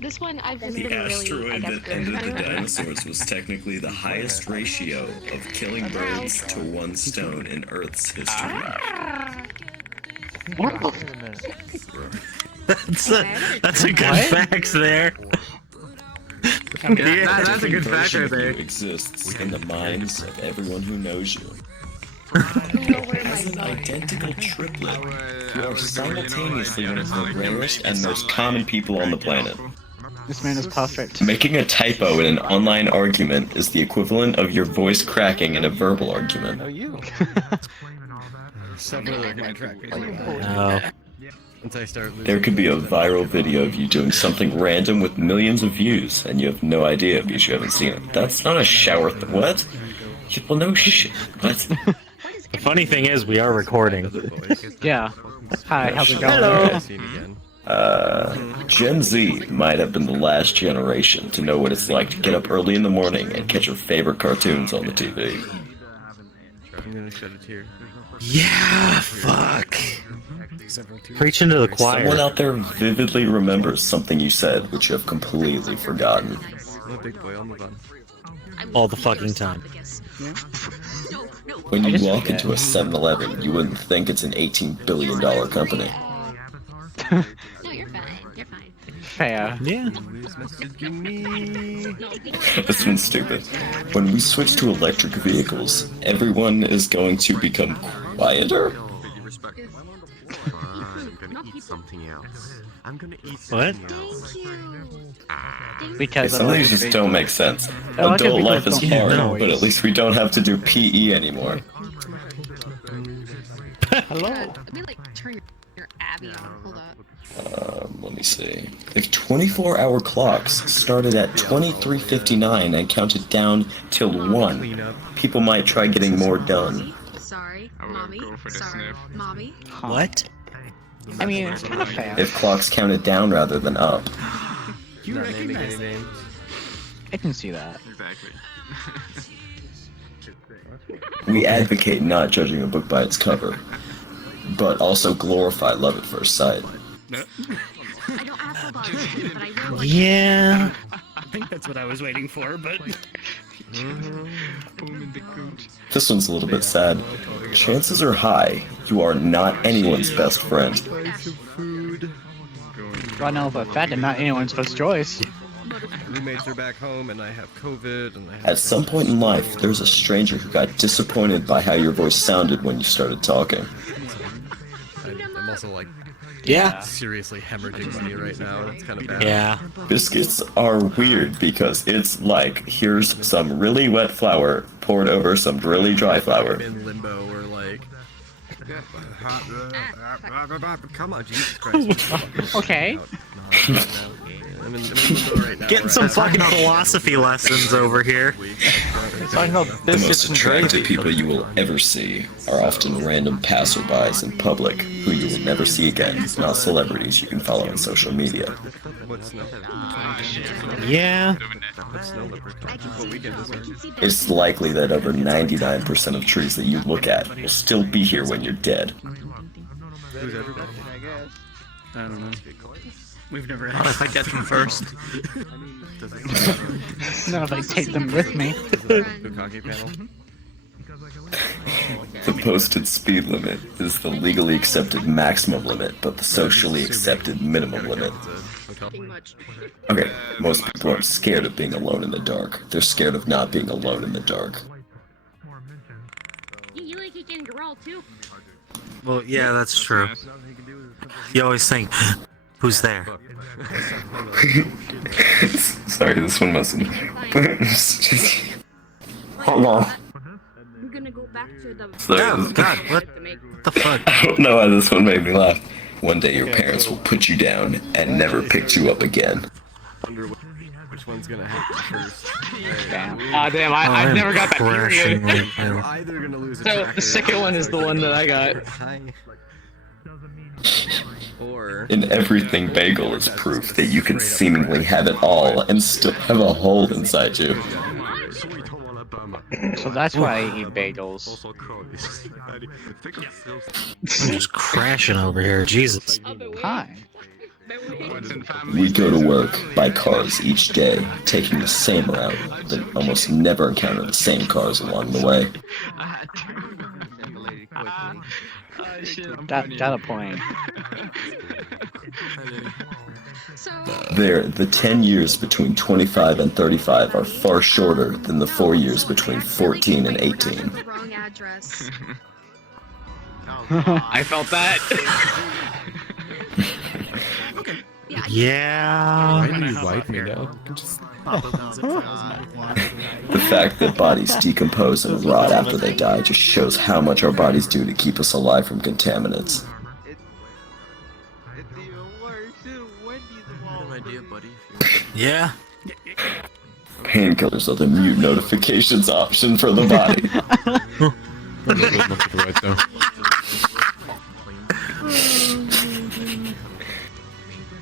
This one I've just The been really, I asteroid guess, that good ended at the it. dinosaurs was technically the highest ratio of killing birds to one stone in Earth's history. What the? That's a good fact there. Yeah, that's a good fact right there. Exists in the minds of everyone who knows you. As an identical triplet, you are simultaneously one of the rarest and most common people on the planet. This man is perfect. Making a typo in an online argument is the equivalent of your voice cracking in a verbal argument. you. Oh. There could be a viral video of you doing something random with millions of views, and you have no idea because you haven't seen it. That's not a shower what? Well, no shit. What? The funny thing is, we are recording. Yeah. Hi, how's it going? Hello. Gen Z might have been the last generation to know what it's like to get up early in the morning and catch your favorite cartoons on the TV. I'm gonna shut it here. Yeah, fuck. Preaching to the choir. Someone out there vividly remembers something you said, which you have completely forgotten. I'm a big boy, I'll move on. All the fucking time. When you walk into a 7-Eleven, you wouldn't think it's an $18 billion company. No, you're fine. You're fine. Fair. Yeah. This one's stupid. When we switch to electric vehicles, everyone is going to become quieter? What? Because Some of these just don't make sense. Oh, okay, Adult life is because of hard, noise. but at least we don't have to do PE anymore. Hello. Let me like turn your Abby on. Hold up. Let me see. If 24-hour clocks started at 23:59 and counted down till 1, people might try getting more done. Sorry, mommy. Sorry, mommy. What? I mean, it's kind of fair. If clocks counted down rather than up. You recognize any names? I can see that. Exactly. We advocate not judging a book by its cover, but also glorify love at first sight. I don't have full body, but I will. Yeah. I think that's what I was waiting for, but This one's a little bit sad. Chances are high you are not anyone's best friend. Well, I know for a fact I'm not anyone's first choice. Roommates are back home and I have COVID and I have... At some point in life, there's a stranger who got disappointed by how your voice sounded when you started talking. I'm also like Yeah. seriously hemorrhaging money right now and it's kind of bad. Yeah. Biscuits are weird because it's like, here's some really wet flour poured over some really dry flour. I'm in limbo or like... Come on, Jesus Christ. Okay. I'm in limbo right now. Getting some fucking philosophy lessons over here. Talking about The most biscuits and attractive gravy. people you will ever see are often random passerbys in public who you will never see again, not celebrities you can follow on social media. What's no? Yeah. What's no What weekend is it? It's likely that over 99% of trees that you look at will still be here when you're dead. Who's everybody? I don't know. We've never What if I get them first? None of I take them with me. Bukake panel. The posted speed limit is the legally accepted maximum limit, but the socially accepted minimum limit. Much. Okay, most people aren't scared of being alone in the dark. They're scared of not being alone in the dark. You like you can growl too. Well, yeah, that's true. You always think, who's there? Sorry, this one mustn't. Hold on. I'm gonna go back to the. Oh, God, what the fuck? I don't know why this one made me laugh. One day your parents will put you down and never pick you up again. Wonder which one's gonna hit first. Damn. Ah, damn, I've never got that crashing period. right now. Either gonna lose a So, track the second one is the one that I got. Hi. Or In everything bagel is proof that you can seemingly have it all and still have a hole inside you. So that's why I eat bagels. I'm just crashing over here, Jesus. Hi. We go to work by cars each day, taking the same route, but almost never encounter the same cars along the way. Got a point. So, The 10 years between 25 and 35 are far shorter than the 4 years between 14 and 18. the wrong address. I felt that. Yeah. Yeah. Why do you wipe me now? Just The fact that bodies decompose and rot after they die just shows how much our bodies do to keep us alive from contaminants. Yeah. Painkillers are the mute notifications option for the body. not to the right though.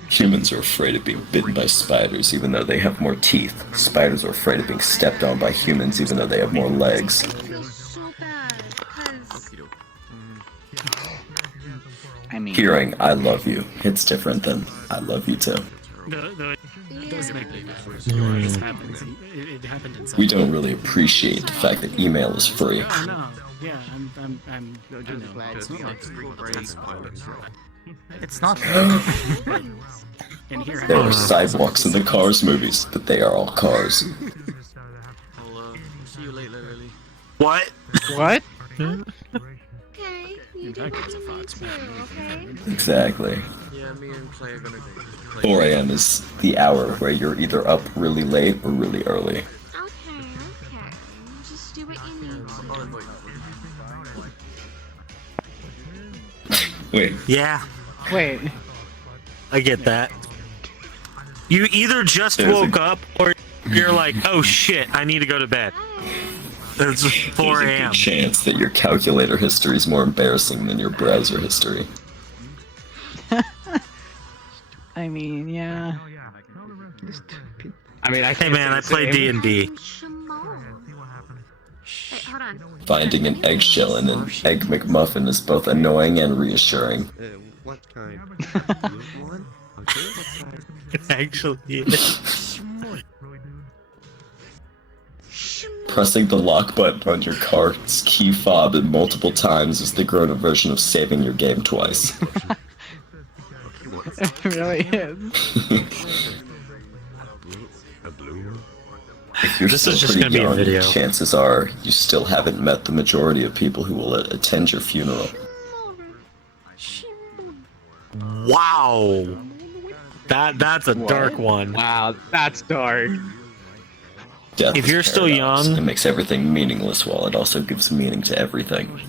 Humans are afraid of being bitten by spiders even though they have more teeth. Spiders are afraid of being stepped on by humans even though they have more legs. I feel so bad because I mean, Hearing I love you, it's different than I love you too. Though it does make me This happens. It happened in some. We don't really appreciate the fact that email is free. Oh no. Yeah, I'm just glad it's It's not. And here There are sidewalks in the Cars movies, but they are all cars. What? what? okay, you do what you need to, okay? Exactly. 4 a.m. is the hour where you're either up really late or really early. Okay. Just do what you need to. Wait, Yeah. Wait. I get that. You either just There's woke up or you're like, oh shit, I need to go to bed. It's 4 there's a a.m. good chance that your calculator history is more embarrassing than your browser history. I mean, yeah. I mean, I Hey can't man, I play D&D. Shimon. Wait, hold on. Finding an eggshell in an egg McMuffin is both annoying and reassuring. What kind? One? Actually, yeah. Pressing the lock button on your car's key fob multiple times is the grown up version of saving your game twice. It really is. If you're This still is just pretty gonna be a young, video. chances are you still haven't met the majority of people who will attend your funeral. Wow. That's a dark one. Wow, that's dark. Death If is you're still paradox. young- It makes everything meaningless while it also gives meaning to everything.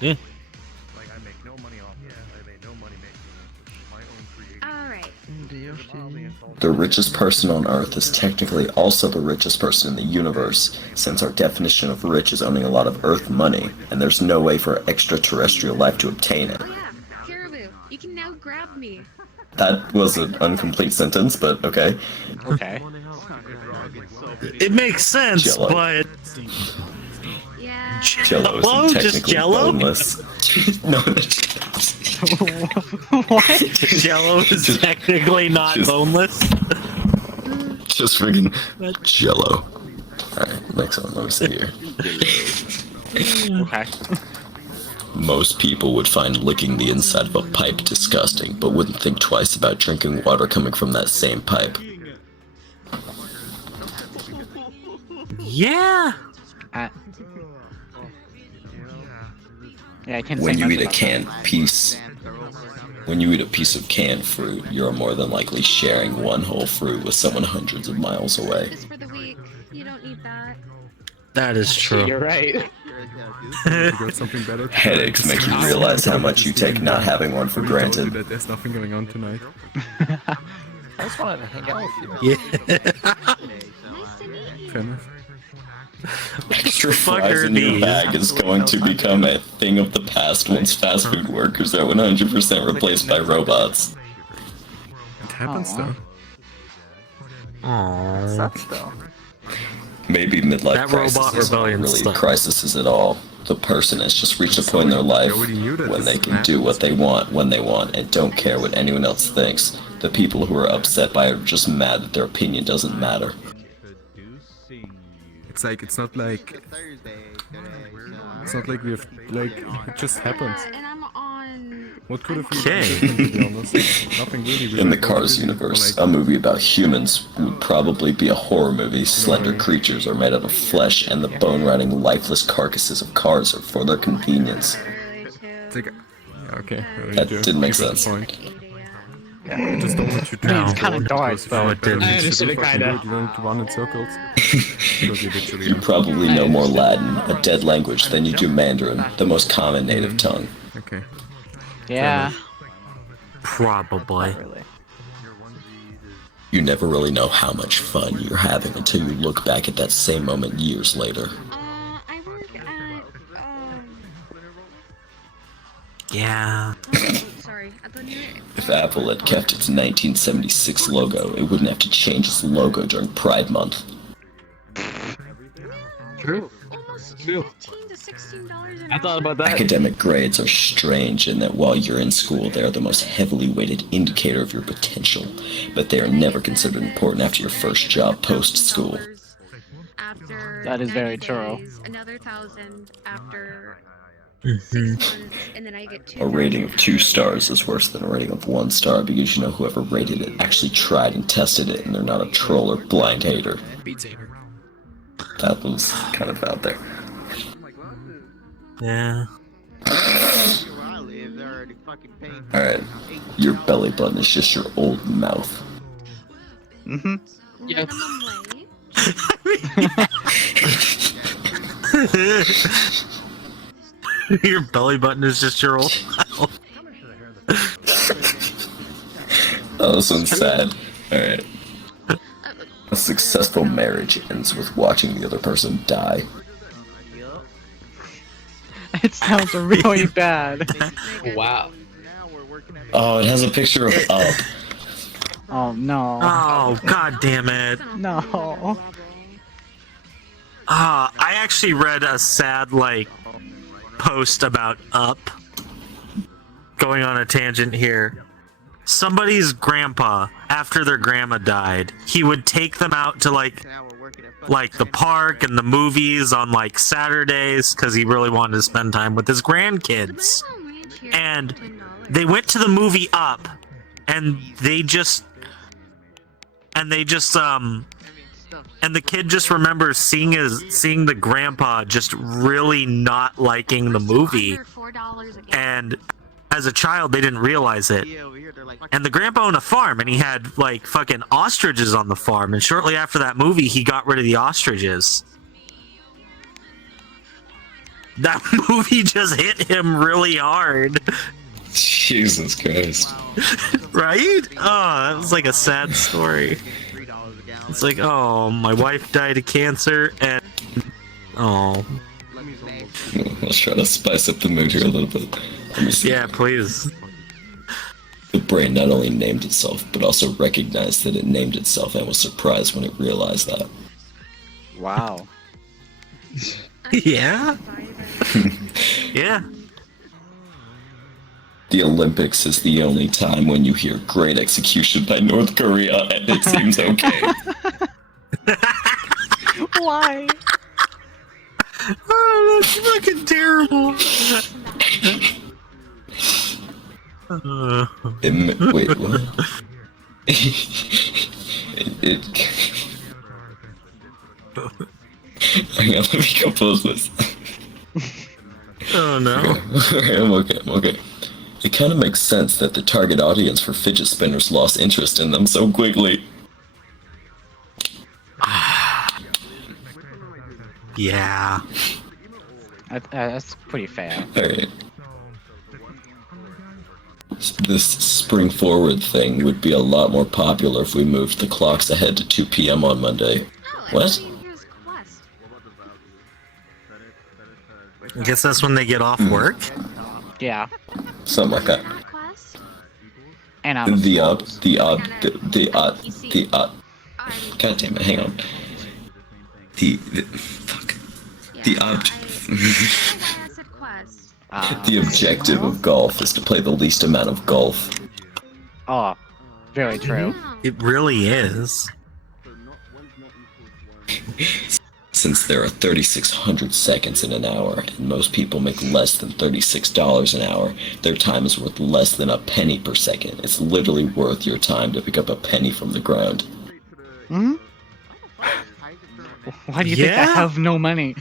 Yeah. Alright. The richest person on Earth is technically also the richest person in the universe, since our definition of rich is owning a lot of Earth money, and there's no way for extraterrestrial life to obtain it. Oh yeah, Caribou, you can now grab me. That was an incomplete sentence, but okay. Okay. It makes sense, Jello. but Yeah. Jello Jello? isn't Just technically Jello? boneless. No, What? Jello is technically not just- boneless. just friggin' Jello. Alright, next one, let me see here. Okay. Most people would find licking the inside of a pipe disgusting, but wouldn't think twice about drinking water coming from that same pipe. Yeah. Yeah, I can't When say you much eat a about canned piece, when you eat a piece of canned fruit, you're more than likely sharing one whole fruit with someone hundreds of miles away. Just for the week. You don't need that. That is that. true. You're right. You got something better? Headaches make you realize how much you take not having one for We told you granted. that there's nothing going on tonight. I just wanted to hang out with you. Yeah. Nice to meet you. Fair enough. Extra Fuck fries are in your these? bag is going to become a thing of the past once fast food workers are 100% replaced by robots. It happens Aw. though. Aww. Sucks though. Maybe midlife That crisis robot is not rebellion really stuff. crisis at all. The person has just reached a point in their life Nobody knew that when this they can happened. do what they want when they want and don't care what anyone else thinks. The people who are upset by it are just mad that their opinion doesn't matter. It's like it's not like we have like it just happened. And I'm on. What could have been Okay. different, to be honest? Nothing really. In the Cars universe, a movie about humans would probably be a horror movie. Slender creatures are made out of flesh, and the bone-rotting, lifeless carcasses of cars are for their convenience. It's like, yeah, okay. That didn't make You got the sense. point. I just don't want you to. I mean, it's go kinda on, dark, because if but you it didn't. I should understood it fucking kinda. do You don't need to run in circles. Because you literally. You probably know more Latin, a dead language, than you do Mandarin, the most common native tongue. Okay. Yeah. Probably. Not really. You never really know how much fun you're having until you look back at that same moment years later. I work at. Yeah. Sorry, I thought you were. If Apple had kept its 1976 logo, it wouldn't have to change its logo during Pride Month. True. Almost True. $15 to $16 an I hour. thought about that. Academic grades are strange in that while you're in school, they are the most heavily weighted indicator of your potential, but they are never considered important after your first job post-school. After That is very 90 true. days, another 1,000 after Mm-hmm. 6 months, and then I get 2. A rating of 2 stars is worse than a rating of 1 star because you know whoever rated it actually tried and tested it and they're not a troll or blind hater. Beat Saber. That was kind of out there. Yeah. Alright, your belly button is just your old mouth. Mm-hmm. Minimum wage. Your belly button is just your old. Oh, this one's sad. Alright. A successful marriage ends with watching the other person die. It sounds really bad. Wow. Oh, it has a picture of Up. Oh no. Oh, god damn it. No. I actually read a sad, like, post about Up. Going on a tangent here. Somebody's grandpa, after their grandma died, he would take them out to, like the park and the movies on, like, Saturdays, because he really wanted to spend time with his grandkids. And they went to the movie Up, and the kid just remembers seeing the grandpa just really not liking the movie, and as a child they didn't realize it. And the grandpa owned a farm, and he had like fucking ostriches on the farm, and shortly after that movie he got rid of the ostriches. That movie just hit him really hard. Jesus Christ. Right? Oh, that was like a sad story. It's like, oh, my wife died of cancer, and oh, Let's try to spice up the mood here a little bit. Let me see. yeah, please. The brain not only named itself, but also recognized that it named itself and was surprised when it realized that. Wow. Yeah. Yeah. The Olympics is the only time when you hear great execution by North Korea and it seems okay. Why? Oh, that's fucking terrible. Wait, what? it Hang on, let me compose this. Oh no. I'm okay. It kind of makes sense that the target audience for fidget spinners lost interest in them so quickly. Yeah. That's pretty fair. Alright. This spring forward thing would be a lot more popular if we moved the clocks ahead to 2 p.m. on Monday. What? I guess that's when they get off work. Yeah. Something like that. And I'm God damn it, hang on. Fuck. The Uh, the objective of golf is to play the least amount of golf. oh, very true. It really is. Since there are 3,600 seconds in an hour, and most people make less than $36 an hour, their time is worth less than a penny per second. It's literally worth your time to pick up a penny from the ground. Hmm? Why do you think I Yeah. have no money?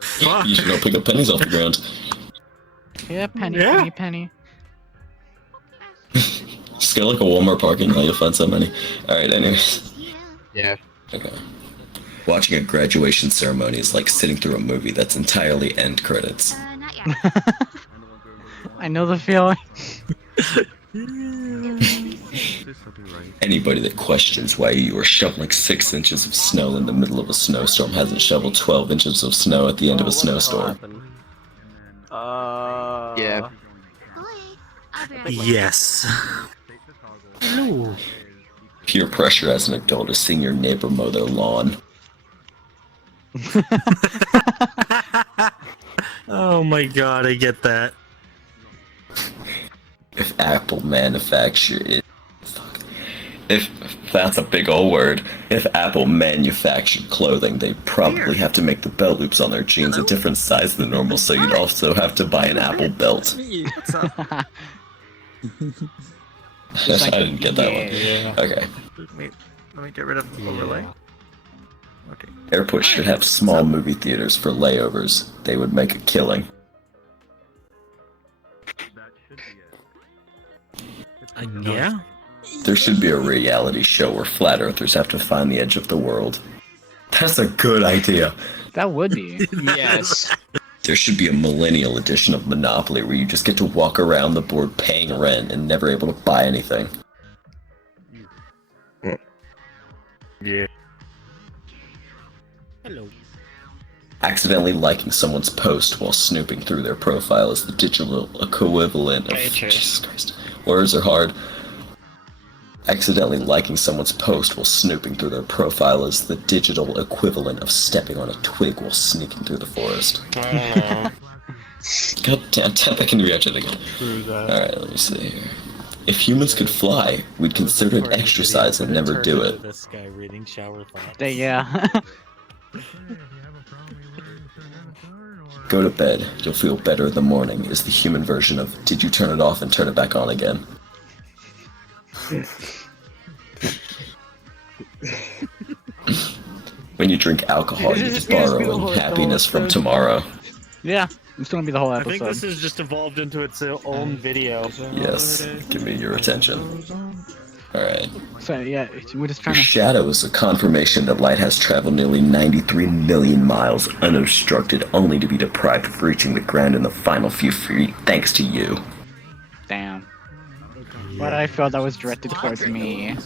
Fuck. You should go pick up pennies off the ground. Yeah, penny, Yeah. penny, penny. Just go like a Walmart parking lot, you'll find so many. Alright, anyways. Yeah. Okay. Watching a graduation ceremony is like sitting through a movie that's entirely end credits. I know the feeling. Anybody that questions why you are shoveling 6 inches of snow in the middle of a snowstorm hasn't shoveled 12 inches of snow at the end of a snowstorm. Yeah. Yes. Peer pressure as an adult is seeing your neighbor mow their lawn. Oh my god, I get that. If Apple manufactured if that's a big old word, if Apple manufactured clothing, they probably have to make the belt loops on their jeans a different size than normal, so you'd also have to buy an Apple belt. I didn't get that Yeah. one. Okay. Let me get rid of the overlay. Okay. Airports should have small movie theaters for layovers. They would make a killing. Yeah? There should be a reality show where flat earthers have to find the edge of the world. That's a good idea. That would be. Yes. There should be a millennial edition of Monopoly where you just get to walk around the board paying rent and never able to buy anything. Yeah. Accidentally liking someone's post while snooping through their profile is the digital equivalent of... Jesus Christ. Words are hard. Accidentally liking someone's post while snooping through their profile is the digital equivalent of stepping on a twig while sneaking through the forest. God damn, tap back into reaction again. Alright, let me see here. If humans could fly, we'd consider it exercise and never do it. This guy reading shower thoughts. Yeah. Go to bed, you'll feel better in the morning is the human version of did you turn it off and turn it back on again? When you drink alcohol, you just borrow happiness from tomorrow. Yeah. It's gonna be the whole I episode. think this has just evolved into its own video. Yes, give me your attention. Alright. So yeah, we're just trying Your to. shadow is a confirmation that light has traveled nearly 93 million miles unobstructed, only to be deprived of reaching the ground in the final few feet thanks to you. Damn. Why did I feel that was directed towards me?